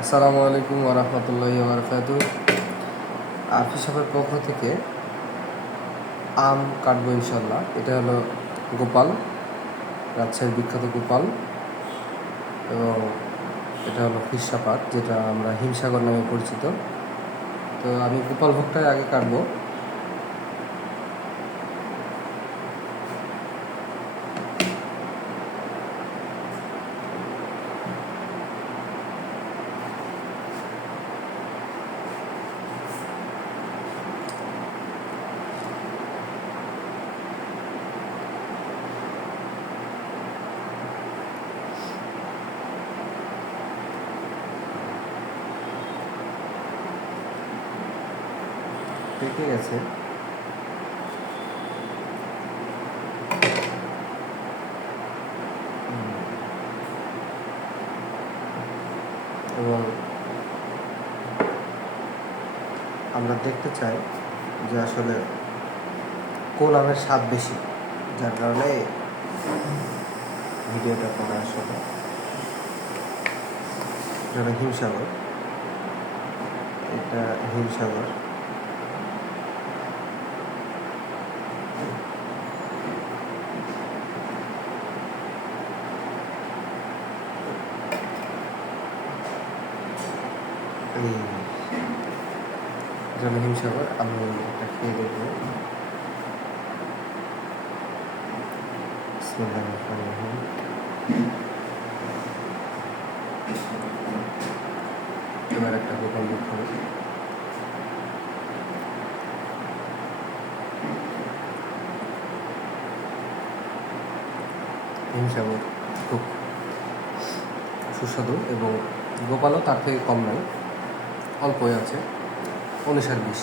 আসসালামু আলাইকুম ওয়া রাহমাতুল্লাহি ওয়া বারাকাতুহু। আফি শপের পক্ষ থেকে আম কাটবো ইনশাল্লাহ। এটা হলো গোপাল, রাজশাহীর বিখ্যাত গোপাল, এবং এটা হলো ফিরসা পাত, যেটা আমরা হিমসাগর নামে পরিচিত। তো আমি গোপাল ভোগটাই আগে কাটবো। পেকে গেছে, এবং আমরা দেখতে চাই যে আসলে কোন আমের স্বাদ বেশি, যার কারণে ভিডিওটা করা আসলে। এটা হিমসাগর, এটা হিমসাগর। এটা হিমসাগর। আমি এটা খেয়ে দেখবো। বিসমিল্লাহির রহমানির রহিম। এবার একটা গোপাল ভোগ খাবো। হিমসাগর খুব সুস্বাদু, এবং গোপালও তার থেকে কম নয়, অল্পই আছে, 19-20।